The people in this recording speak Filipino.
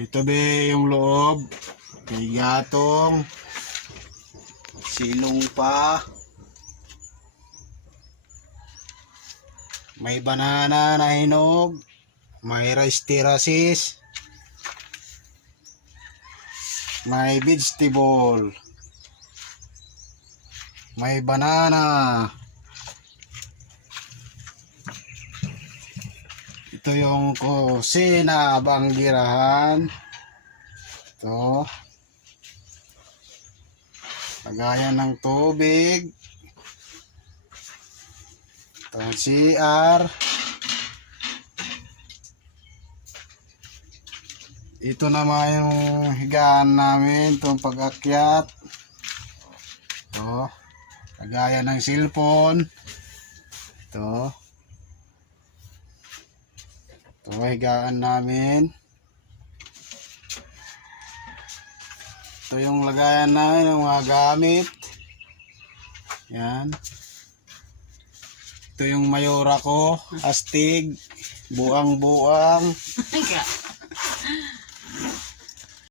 Ito be yung loob. May gatong. Silong pa. May banana na hinog. May rice terraces. May vegetable. May banana. Ito yung kusina, banggirahan. Ito. Lagayan ng tubig. Ito ang CR. Ito naman yung higaan namin. Itong pag-akyat. Ito. Lagayan ng cellphone. Ito. Ito higaan namin. Ito yung lagayan namin ng mga gamit. Yan. Ito yung mayora ko. Astig. Buang-buang.